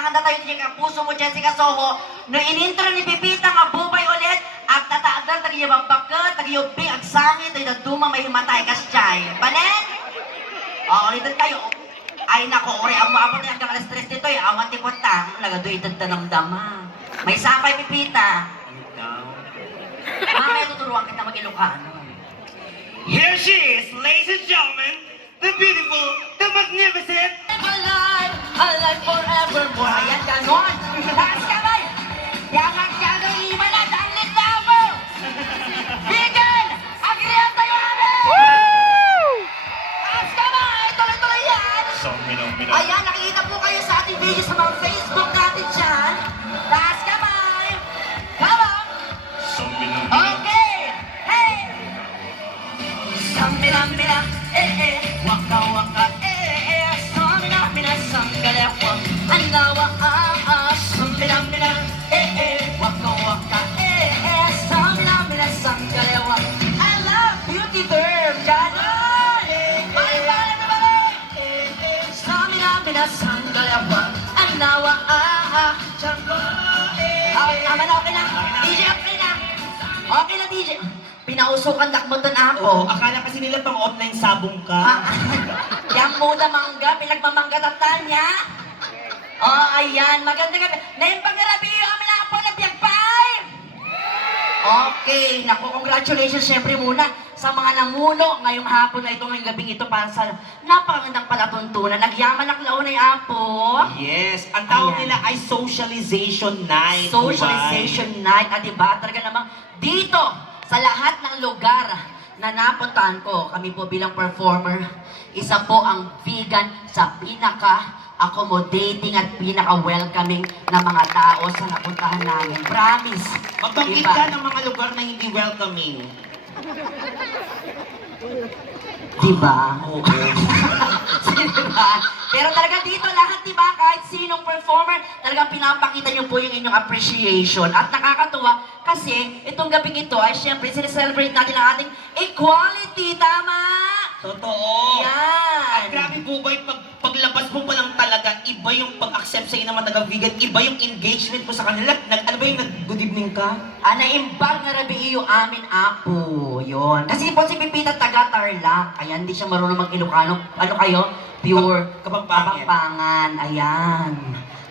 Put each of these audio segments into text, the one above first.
Tangan na tayo DJ Kapuso mo, Jessica Soho. No inintro ni Pipita nga bubay ulit. At tataagdan, tagiyo magbakat, tagiyo bing agsangin, tagiyo duma may himatay kasyay. Balen? O, ulitin kayo. Ay nako, ori, amo-amo na yung stress dito eh. Awan tipotang, nagaduitad ta ng dama. May sapay Pipita. Mamaya tuturuan kita mag-Ilocano. Here she is, ladies and gentlemen, the beautiful, the magnificent. Alive, alive forevermore. Ayan, ganon. Taas kamay. Yaman ka ng iman at ang litabo. Bigyan, agrihan tayo namin. Taas kamay, tuloy-tuloy yan. Ayan, nakikita po kayo sa ating video sa mga Facebook natin dyan. Taas kamay. Come on. Okay. Hey. Sambilang-bila, waka-waka, samina-mina, sanggalewa, anlawa, sambilang-bila, waka-waka, samina-mina, sanggalewa. I love beauty term, ganon! Balik-balik na balik! Samina-mina, sanggalewa, anlawa, tama na, okay na. DJ, okay na. Okay na, DJ. Pinausukan dakmotan ako. Oo, akala kasi nila pang online sabong ka. Yang muda mangga, pinagmamangga tatanya. Oh, ayan, maganda gabi. Naimpangarabi kami na po na tiyagpay. Okay, naku, congratulations syempre muna sa mga namuno ngayong hapon na ito, ngayong gabing ito para sa napakagandang palatuntunan. Nagyaman na klaon na yung apo. Yes, ang tawag nila ay socialization night. Socialization night. At diba, talaga namang dito, sa lahat ng lugar na napuntahan ko, kami po bilang performer, isa po ang vegan sa pinaka-accommodating at pinaka-welcoming na mga tao sa napuntahan namin. Promise. Magbanggit ka ng mga lugar na hindi welcoming. Diba? Oo. Diba? Pero talaga dito lahat, diba, kahit sinong performer, talagang pinapakita nyo po yung inyong appreciation. At nakakatuwa kasi itong gabing ito ay syempre sineselebrate natin ang ating equality, tama? Totoo. Yan. At grabe po ba, paglabas mo pa lang talaga, iba yung pag-accept sa inyo ng mga taga-vegan, iba yung engagement mo sa kanila. Ano ba yung good evening ka? Naimbag na rabi iyo amin apo. Yun. Kasi po si Pipita taga-Tarlac. Kaya hindi siya marunong mag-Ilocano. Ano kayo? Pure Kapampangan. Ayan.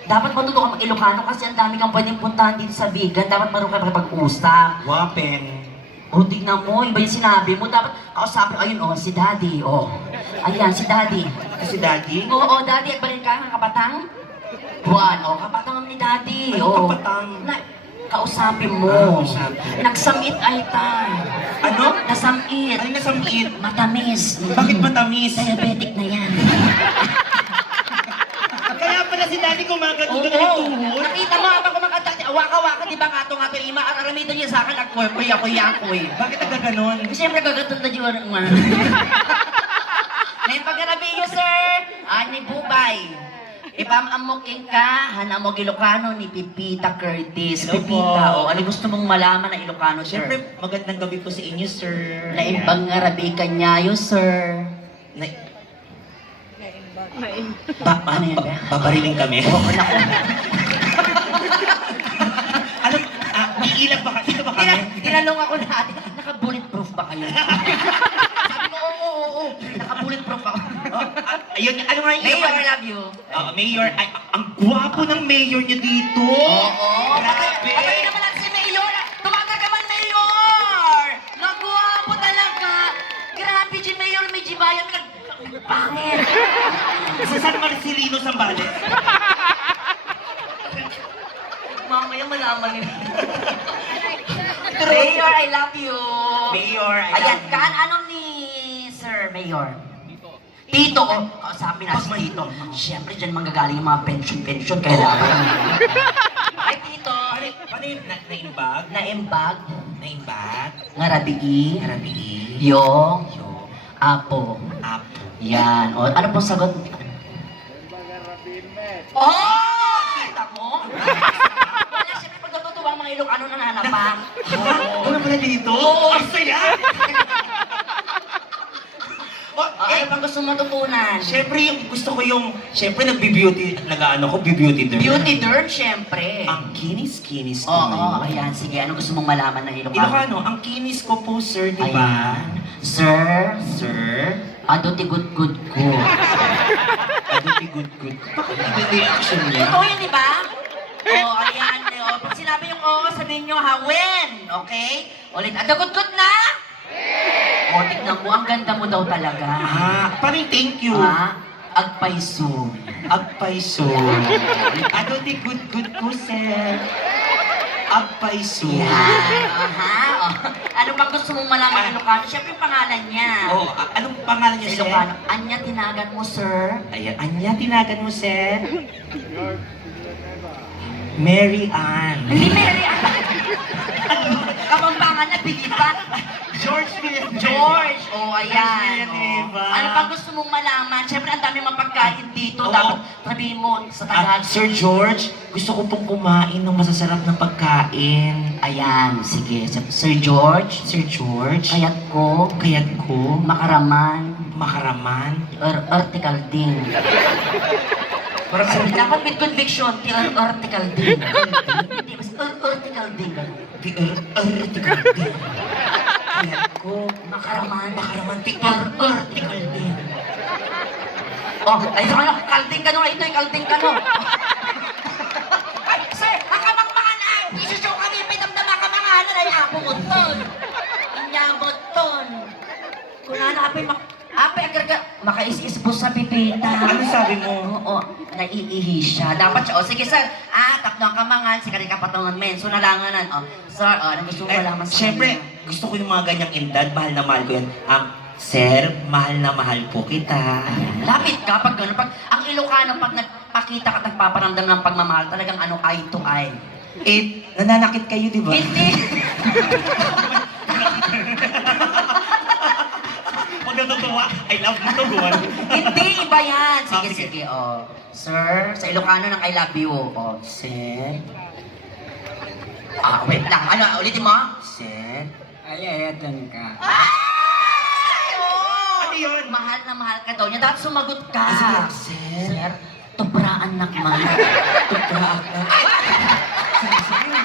Dapat matuto ka mag-Ilocano kasi ang dami kang pwedeng puntahan dito sa vegan. Dapat marunong ka makipag-usap. Wapen. O, tignan mo. Iba yung sinabi mo. Dapat kausapin. Ayun, oh, si Daddy. Oh. Ayan, si Daddy. Si Daddy? Oo, Daddy. At balin ka ng kapatang? Buwan. Oh, kapatang ni Daddy. Ano kapatang? Kausapin mo. Kausapin. Nagsamit ay ta. Ano? Nasamit. Ano nasamit? Matamis. Bakit matamis? Diabetic na yan. Kaya pala si Daddy kumagano ka ng tuhod. Nakita mo habang kumakanta. Waka-waka, di ba nga ito ima. Aramitan niya sa akin. Akoy. Bakit nagkaganon? Siyempre gagatan na diyan. May pagkarabi niyo, sir. Ni Bubay. Ipamamuking ka, hanamo Ilocano ni Pipita Curtis. Hello Pipita, po. ano gusto mong malaman na Ilocano, sir? Siyempre, magandang gabi po sa inyo, sir. Naimpangarabi ka niyayo, sir. Paano yan, ba? Babariling kami. Oo, naku. Ano? May ilang ba? Ito ba kami? Tinanong ako natin, naka-bulletproof ba kayo? Sabi ko, oo. Naka-bulletproof ako. Ayun, ano nga yung Mayor, I love you. Mayor, ay, ang gwapo ng mayor niyo dito. Oo. Grabe. Patayin naman natin si Mayor. Tumagal ka man, Mayor. Nagwapo talaga. Grabe, si Mayor, may jibayan. Pangit. Sa San Marcelino, Zambales. Mamaya malaman nila. Mayor, I love you. Mayor, Ayan, anong ni Sir Mayor? Tito, kausapin natin si Tito. Siyempre, dyan manggagaling yung mga pension. Kailangan. Ay, Tito. Paano yung naimbag? Naimbag. Naimbag? Ngarabii. Ngarabii. Yung. Yo. Apo. Apo. Yan. O, ano pong sagot? Oh! Kita mo? Wala, siyempre pag natutuwa ang mga Ilocano nananapak. Ano pala dito? Oo. Ang saya! Ano pang gusto mo matutunan? Siyempre, gusto ko yung, siyempre, nagbi-beauty, nag-ano ko, beauty derm. Beauty derm, syempre. Ang kinis-kinis ko Oo, ngayon. ayan. Sige, ano gusto mong malaman ng Ilocano? Ilocano, ang kinis ko po, sir, di ba? Ayan. Sir, Sir? ado ti good ko. Ano good. Bakit iba reaction niya? Totoo yun, di ba? Oo, ayan. Pag sinabi yung oo, sabihin nyo, hawin. Okay? Ulit, ado good na? O, tignan mo, ang ganda mo daw talaga. Parang thank you. Agpaiso. Agpaiso. Ano di good ko, sir? Agpaiso. Yan. Oh. Ano pang gusto mong malaman ng Ilocano? Siyempre yung pangalan niya. Oh, anong pangalan niya, Sa sir? Ilocano. Anya tinagan mo, sir. Ayan, Anya, tinagan mo, sir? Mary Ann. Hindi Mary Ann. Kapampangan na, Pilipan. George George. Oh, ayan. Villanueva. Ano pang gusto mong malaman? Siyempre, ang dami mapagkain dito. Oo. Dapat sabihin mo sa Tagalog. Sir George, gusto ko pong kumain ng masasarap na pagkain. Ayan, sige. Sir George. Sir George, Kayat ko. kayat ko, Makaraman. makaraman. Article din. Parang sabi Dapat with conviction, article din. Hindi, mas article din. di article din. Kayat ko, Makaraman. makaraman, Article din. Oh, ay, ano, kalding ka no, ito yung kalding ka no. Ay, sir, nakamangmangan na. Isusyo kami, pinamdama ka mangalan ay apong ton. Inyabot ton. Kung hanapin, agar makaisip po sa pipita. Ano sabi mo? Oo, naiihi siya. Dapat siya, sige sir, tapno ang kamangan, si karika patungan men. So nalanganan, sir, ano gusto mo malaman sa Siyempre, kanya? gusto ko yung mga ganyang edad, mahal na mahal ko yan. Sir, mahal na mahal po kita. Lapit ka pag gano'n. Ang Ilocano, pag nagpakita ka at nagpaparamdam ng pagmamahal, talagang eye to eye. Nananakit kayo, di ba? Hindi! Pag natutuwa, I love you to, Guan. Hindi, iba yan. Sige, Sige. sige, oh. Sir, sa Ilocano ng I love you. Oh, sir. Wait lang. Ano, ulitin mo? Sir? Ay, dan ka. Ano yun? Mahal na mahal ka daw niya. Dapat sumagot ka. Sir? Sir, tubraan na man. Tubraan na. Sabi sa'yo,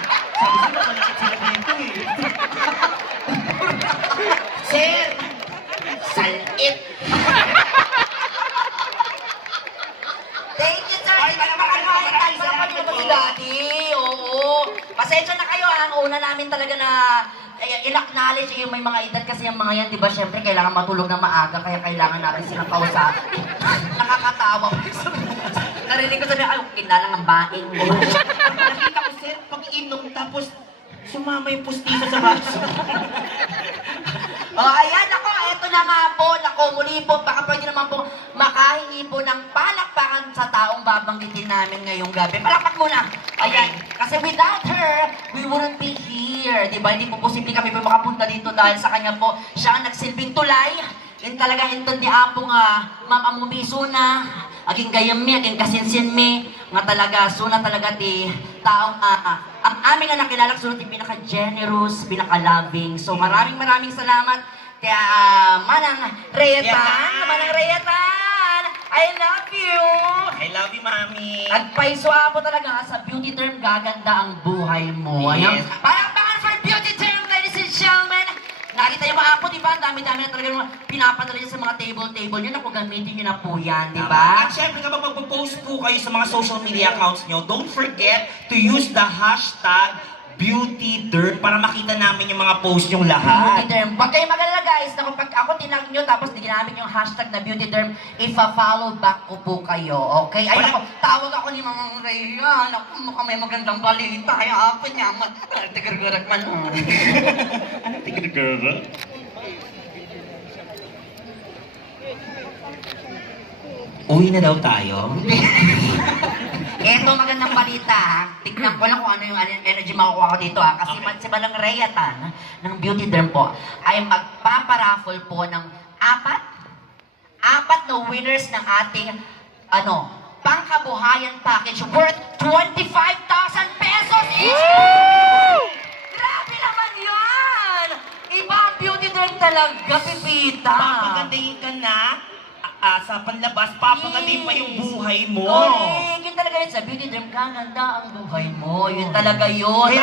malakit sila dito eh. Sir, salit. Thank you, sir. Hindi ka naman kahit sarap niyo ba si Daddy? Oo. Pasensya na kayo, ang una namin talaga na in-acknowledge yung may mga edad kasi yung mga yan, di ba, syempre kailangan matulog na maaga, kaya kailangan natin silang kausapin. Nakakatawa. Narinig ko sabi, ay, kinala ng baing mo. Nakita ko, sir, pag-inom, tapos sumama yung pustiso sa baso. Ayan, ako, eto na nga po, muli po, baka pwede naman po makahingi po ng palakpakan sa taong babanggitin namin ngayong gabi. Palakpak muna! Ayan, kasi without her, we wouldn't be here. Diba? Hindi po posible kami po makapunta dito dahil sa kanya po, siya ang nagsilbing tulay. Yan talaga hintod ni Apong Ma'am Amumiso na, aging gayam mi, aging kasinsin mi, nga talaga, suna talaga ti taong ang aming na nakilala, sunod yung pinaka-generous, pinaka-loving. So maraming salamat kaya Manang Reyetan, Manang Reyetan, I love you! I love you, Mami. At paiswa po talaga sa beauty term, gaganda ang buhay mo. Yes. Palakpakan for beauty term, ladies and gentlemen! Nakita yung mga apo, di ba? Ang dami-dami na talaga mga pinapadala niya sa mga table nyo. Naku, gamitin nyo na po yan, di ba? At syempre kapag magpo-post po kayo sa mga social media accounts nyo, don't forget to use the hashtag BeautyDerm para makita namin yung mga post yung Beauty lahat. derm. Huwag kayong mag-alala guys, na kung pag ako tinag nyo, tapos ginamit yung hashtag na beauty derm, ifa-follow back ko po kayo, okay? Ay Wala- ako, tawag ako ni Mang Rhea, naku, mukhang may magandang balita, ay ako niya, tigargarak man. Ano tigil-girl? Uwi na daw tayo. Eto, magandang balita ha. Tignan ko lang kung ano yung energy makukuha ko dito ha. Kasi Okay. si Manang Rhea Tan, ng Beauty Derm po, ay magpaparaffle po ng apat na winners ng ating, pangkabuhayan package worth 25,000 pesos each! Grabe naman yan! Iba ang Beauty Derm talaga, Pipita! Papagandahin ka na. sa panlabas, papagaling pa yung buhay mo. Correct. Yun talaga yun. Sa beauty derm ka, ganda ang buhay mo. Yun talaga yun. Kaya